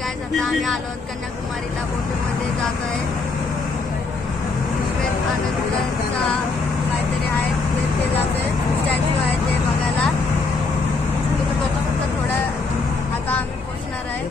काय आता आम्ही आलो कन्याकुमारीला बोटीमध्ये जात आहे. विवेकानंदांचा काहीतरी आहे ते जात आहे, स्टॅच्यू आहे ते बघायला. तुम्ही बघू शकता. थोडा आता आम्ही पोहोचणार आहे.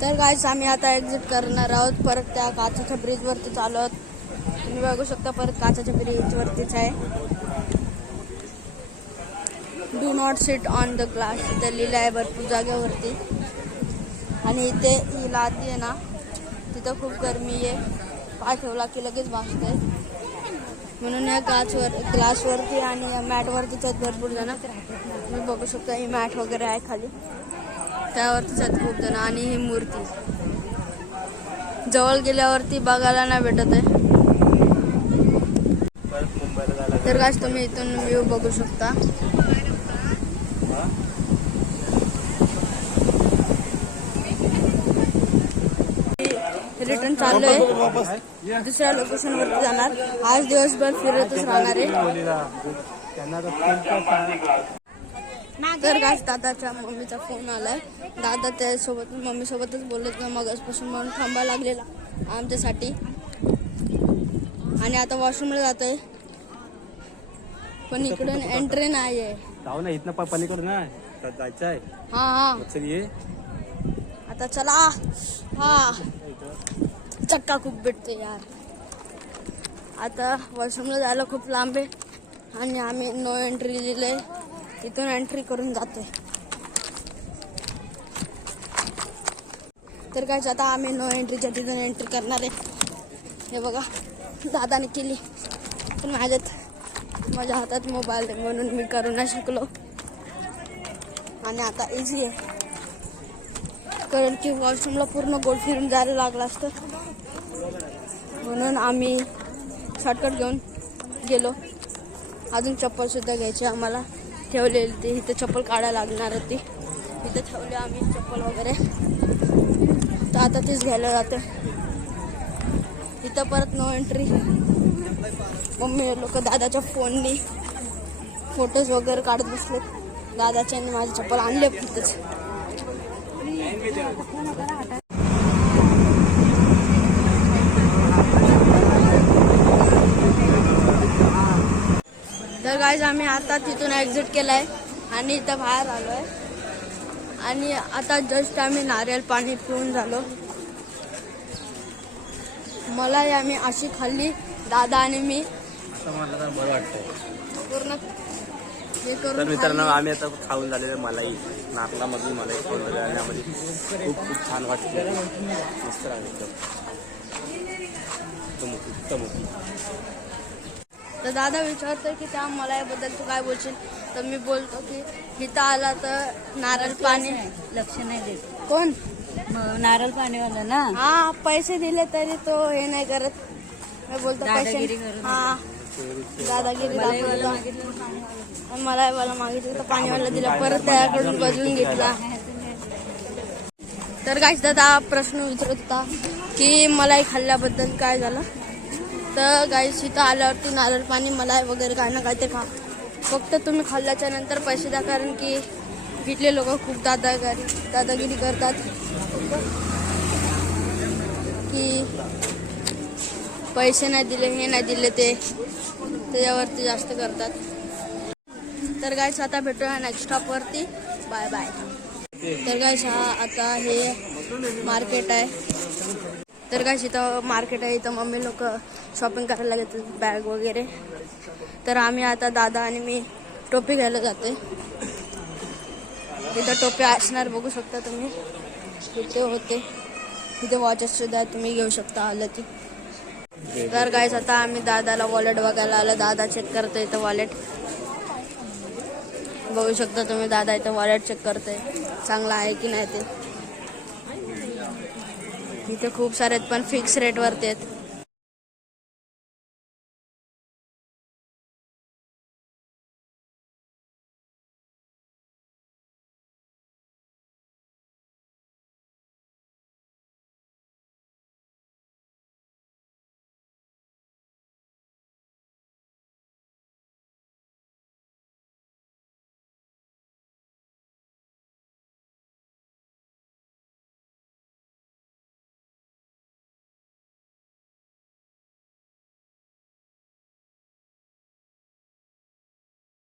तर गाईस आम्ही आता एक्झिट करणार आहोत. परत त्या काचेच्या ब्रिजवरती चालू आहोत. तुम्ही बघू शकता परत काचेच्या ब्रिजवरतीच आहे. Do not sit on the glass इथे लिहिलं आहे भरपूर जागेवरती. आणि इथे ही लादी आहे ना, तिथं खूप गरमी आहे. पाय ठेवला की लगेच भासते. म्हणून या ग्लासवरती आणि मॅटवरतीच आहेत भरपूर जण. तुम्ही बघू शकता ही मॅट वगैरे आहे खाली, त्यावरतीच आहेत खूप जण. आणि ही मूर्ती जवळ गेल्यावरती बघायला नाही भेटत आहे. तर गाइस तुम्ही इथून व्ह्यू बघू शकता. रिटर्न चालू आहे, दुसऱ्या लोकेशन वरती जाणार. आज दिवसभर फिरतच राहणार आहे. तर गाइस दादाच्या मम्मीचा फोन आलाय. दादा त्यासोबत मम्मी सोबतच बोलत ना मगासपासून, म्हणून थांबा लागलेला आमच्यासाठी. आणि आता वॉशरूमला जातोय, पण इकडून एंट्री नाही आहे. जाऊ ना इथनं पलीकडून ना जायचं आहे. हा ये आता चला. हा चक्का खूप भेटते यार. आता वॉशरूमला जायला खूप लांब आहे आणि आम्ही नो एंट्री दिले. इथून एंट्री करून जातोय. तर काय आता आम्ही नो एंट्रीच्या तिथून एंट्री करणार आहे. हे बघा दादाने केली, पण माझ्या हातात मोबाईल आहे म्हणून मी करू नाही शकलो. आणि आता इझी आहे, कारण की वॉशरूमला पूर्ण गोल फिरून जायला लागलं असतं. म्हणून आम्ही शॉर्टकट घेऊन गेलो. अजून चप्पल सुद्धा घ्यायची आम्हाला ठेवलेली. ती इथे चप्पल काढायला लागणार होती, इथे ठेवली आम्ही चप्पल वगैरे. तर आता तीच घ्यायला जाते. इथं परत नो एंट्री. मम्मी लोक दादाच्या फोननी फोटोज वगैरे काढत बसलेत. दादाच्या माझी चप्पल आणले तिथंच. तर गाइस आम्ही आता तिथून एक्झिट केलाय आणि इथं बाहेर आलोय. आणि आता जस्ट आम्ही नारळ पाणी पिऊन झालो. मलाई आम्ही अशी खाल्ली, दादा आणि मी. बरं वाटतंय पूर्ण हे तर करून. मित्रांनो आम्ही आता खाऊन झालेलं मलाई, नारळामधली मलाई खाऊन झाली आणि आम्हाला खूप खूप छान वाटते. मस्त राहिलं एकदम. तर दादा विचारतोय की त्या मलाईबद्दल तू काय बोलशील. तर मी बोलतो की इथं आला तर नारळ पाणी लक्ष नाही देत. कोण नारळ पाणीवाला ना, हा पैसे दिले तरी तो हे नाही करत. मी बोलतो दादागिरी पैसे. करत. हा दादागिरी दाखवतो. मलाईवाला मागितलं तर पाणीवाला दिला, परत त्याकडून बजवून घेतला. तर गाइस दादा प्रश्न विचारत होता की मलाई खाल्ल्याबद्दल काय झालं. तर गाइस इथं आल्यावरती नारळ पाणी मलाई वगैरे काय ना काय ते खा. फक्त तुम्ही खाल्ल्याच्या नंतर पैसे द्या, कारण की इथले लोक खूप दादागिरी करतात. की पैसे नाही दिले, हे नाही दिले, ते त्याच्यावरती जास्त करतात. तर गाईस आता भेटूया नेक्स्ट स्टॉपवरती. Bye bye. तर गाईस आता हे मार्केट आहे. तर गाईस इथं मार्केट आहे. इथं मम्मी लोक शॉपिंग करायला घेतात, बॅग वगैरे. तर आम्ही आता दादा आणि मी टोपी घ्यायला जाते. इथं टोपी असणार, बघू शकता तुम्ही. इथे होते, इथे वॉचेस सुद्धा आहे, तुम्ही घेऊ शकता आलं ती. तर गाईस आता आम्ही दादाला वॉलेट बघायला आलो. दादा चेक करतो इथं वॉलेट, बघू शकता तुम्ही. दादा इथं वॉलेट चेक करतोय, चांगला आहे की नाही ते. इथे खूप सारे आहेत, पण फिक्स रेटवरती आहेत.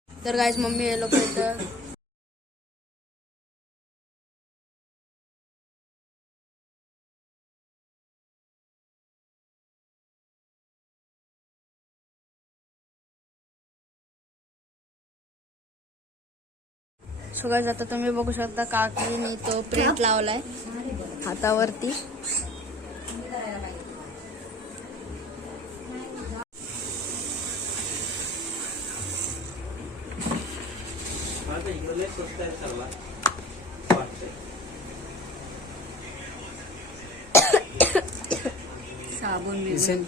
तर गाईस मम्मी हे लोक इथं सगळं. आता तुम्ही बघू शकता काकीने तो प्रिंट लावलाय हातावरती. साबण बिबून